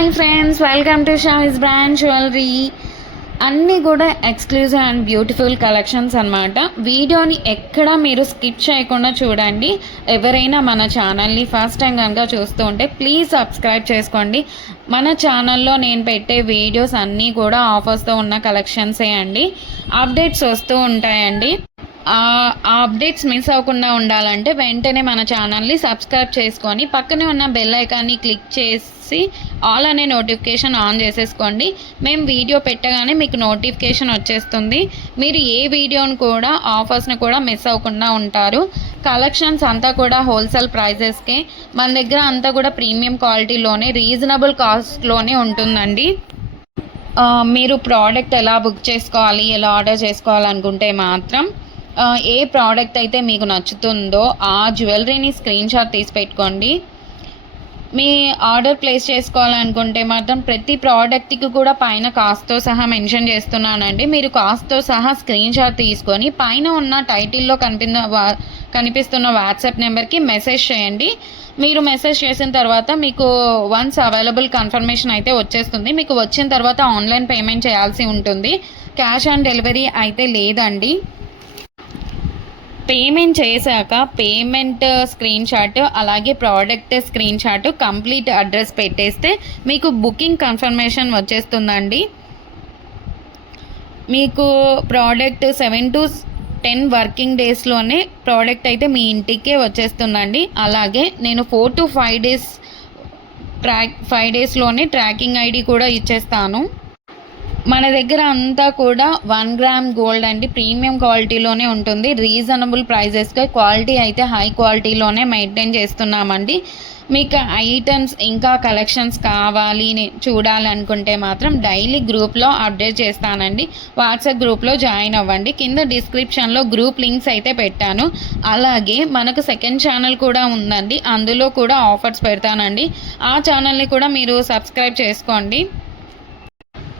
Hi friends, welcome to Shavis brand jewellery. అన్నీ కూడా exclusive and beautiful collections అనమాట. వీడియోని ఎక్కడ మీరు స్కిప్ చేయకుండా చూడండి. ఎవరైనా మన ఛానల్ని ఫస్ట్ టైం కనుక చూస్తూ ఉంటే ప్లీజ్ సబ్స్క్రైబ్ చేసుకోండి. మన ఛానల్లో నేను పెట్టే వీడియోస్ అన్నీ కూడా ఆఫర్స్తో ఉన్న కలెక్షన్సే అండి. అప్డేట్స్ వస్తూ ఉంటాయండి. ఆ అప్డేట్స్ మిస్ అవ్వకుండా ఉండాలంటే వెంటనే మన ఛానల్ని సబ్స్క్రైబ్ చేసుకొని పక్కనే ఉన్న బెల్ ఐకాన్ని క్లిక్ చేసి ఆల్ అనే నోటిఫికేషన్ ఆన్ చేసేసుకోండి. మేము వీడియో పెట్టగానే మీకు నోటిఫికేషన్ వచ్చేస్తుంది. మీరు ఏ వీడియోని కూడా ఆఫర్స్ని కూడా మిస్ అవ్వకుండా ఉంటారు. కలెక్షన్స్ అంతా కూడా హోల్సేల్ ప్రైజెస్కే, మన దగ్గర అంతా కూడా ప్రీమియం క్వాలిటీలోనే రీజనబుల్ కాస్ట్లోనే ఉంటుందండి. మీరు ప్రోడక్ట్ ఎలా బుక్ చేసుకోవాలి, ఎలా ఆర్డర్ చేసుకోవాలనుకుంటే మాత్రం ఏ ప్రోడక్ట్ అయితే మీకు నచ్చుతుందో ఆ జ్యువెలరీని స్క్రీన్ షాట్ తీసి పెట్టుకోండి. మీ ఆర్డర్ ప్లేస్ చేసుకోవాలనుకుంటే మాత్రం ప్రతి ప్రోడక్ట్కి కూడా పైన కాస్ట్తో సహా మెన్షన్ చేస్తున్నానండి. మీరు కాస్ట్తో సహా స్క్రీన్ షాట్ తీసుకొని పైన ఉన్న టైటిల్లో కనిపిస్తున్న వాట్సాప్ నెంబర్కి మెసేజ్ చేయండి. మీరు మెసేజ్ చేసిన తర్వాత మీకు వన్స్ అవైలబుల్ కన్ఫర్మేషన్ అయితే వచ్చేస్తుంది. మీకు వచ్చిన తర్వాత ఆన్లైన్ పేమెంట్ చేయాల్సి ఉంటుంది. క్యాష్ ఆన్ డెలివరీ అయితే లేదండి. పేమెంట్ చేశాక పేమెంట్ స్క్రీన్ షాట్ అలాగే product screen shot complete address పెట్టేస్తే మీకు బుకింగ్ కన్ఫర్మేషన్ వచ్చేస్తుందండి. మీకు ప్రోడక్ట్ 7 to 10 వర్కింగ్ డేస్లోనే ప్రోడక్ట్ అయితే మీ ఇంటికే వచ్చేస్తుందండి. అలాగే నేను 4 to 5 డేస్లోనే ట్రాకింగ్ ఐడి కూడా ఇచ్చేస్తాను. మన దగ్గర అంతా కూడా 1 గ్రామ్ గోల్డ్ అండి, ప్రీమియం క్వాలిటీలోనే ఉంటుంది. రీజనబుల్ ప్రైజెస్గా క్వాలిటీ అయితే హై క్వాలిటీలోనే మెయింటైన్ చేస్తున్నామండి. మీకు ఐటమ్స్ ఇంకా కలెక్షన్స్ కావాలి చూడాలనుకుంటే మాత్రం డైలీ గ్రూప్లో అప్డేట్ చేస్తానండి. వాట్సాప్ గ్రూప్లో జాయిన్ అవ్వండి. కింద డిస్క్రిప్షన్లో గ్రూప్ లింక్స్ అయితే పెట్టాను. అలాగే మనకు సెకండ్ ఛానల్ కూడా ఉందండి, అందులో కూడా ఆఫర్స్ పెడతానండి. ఆ ఛానల్ని కూడా మీరు సబ్స్క్రైబ్ చేసుకోండి.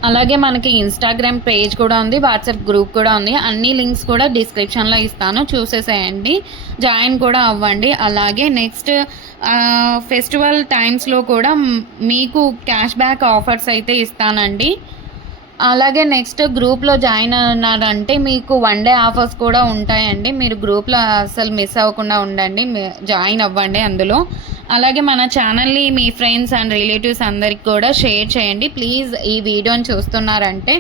అలాగే మనకి ఇన్స్టాగ్రామ్ పేజ్ కూడా ఉంది, వాట్సాప్ గ్రూప్ కూడా ఉంది. అన్ని లింక్స్ కూడా డిస్క్రిప్షన్లో ఇస్తాను, చూసేసేయండి, జాయిన్ కూడా అవ్వండి. అలాగే నెక్స్ట్ ఫెస్టివల్ టైమ్స్లో కూడా మీకు క్యాష్ బ్యాక్ ఆఫర్స్ అయితే ఇస్తానండి. అలాగే నెక్స్ట్ గ్రూప్లో జాయిన్ అన్నారంటే మీకు 1 day ఆఫర్స్ కూడా ఉంటాయండి. మీరు గ్రూప్లో అసలు మిస్ అవ్వకుండా ఉండండి, జాయిన్ అవ్వండి అందులో. అలాగే మన ఛానల్ని మీ ఫ్రెండ్స్ అండ్ రిలేటివ్స్ అందరికి కూడా షేర్ చేయండి. ప్లీజ్ ఈ వీడియోని చూస్తున్నారంటే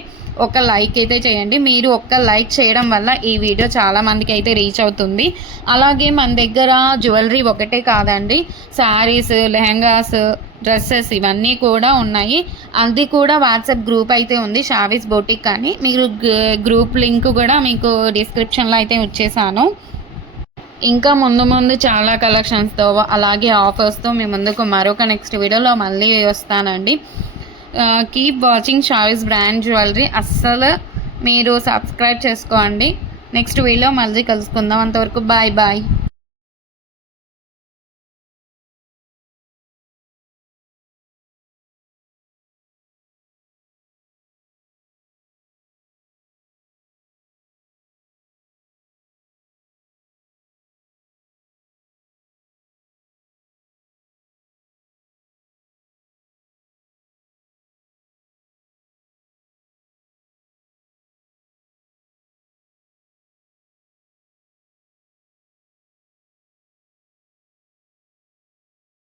ఒక లైక్ అయితే చేయండి. మీరు ఒక్క లైక్ చేయడం వల్ల ఈ వీడియో చాలామందికి అయితే రీచ్ అవుతుంది. అలాగే మన దగ్గర జ్యువెలరీ ఒకటే కాదండి, శారీస్, లెహంగాస్, డ్రెస్సెస్ ఇవన్నీ కూడా ఉన్నాయి. అది కూడా వాట్సాప్ గ్రూప్ అయితే ఉంది, షావిస్ బొటిక్ అని. మీరు గ్రూప్ లింక్ కూడా మీకు డిస్క్రిప్షన్లో అయితే ఇచ్చేసాను. ఇంకా ముందు చాలా కలెక్షన్స్తో అలాగే ఆఫర్స్తో మీ ముందుకు మరొక నెక్స్ట్ వీడియోలో మళ్ళీ వస్తానండి. Keep watching Shavis brand jewellery. అస్సలు మీరు సబ్స్క్రైబ్ చేసుకోండి. నెక్స్ట్ వీడియో మళ్ళీ కలుసుకుందాం. అంతవరకు బాయ్ బాయ్.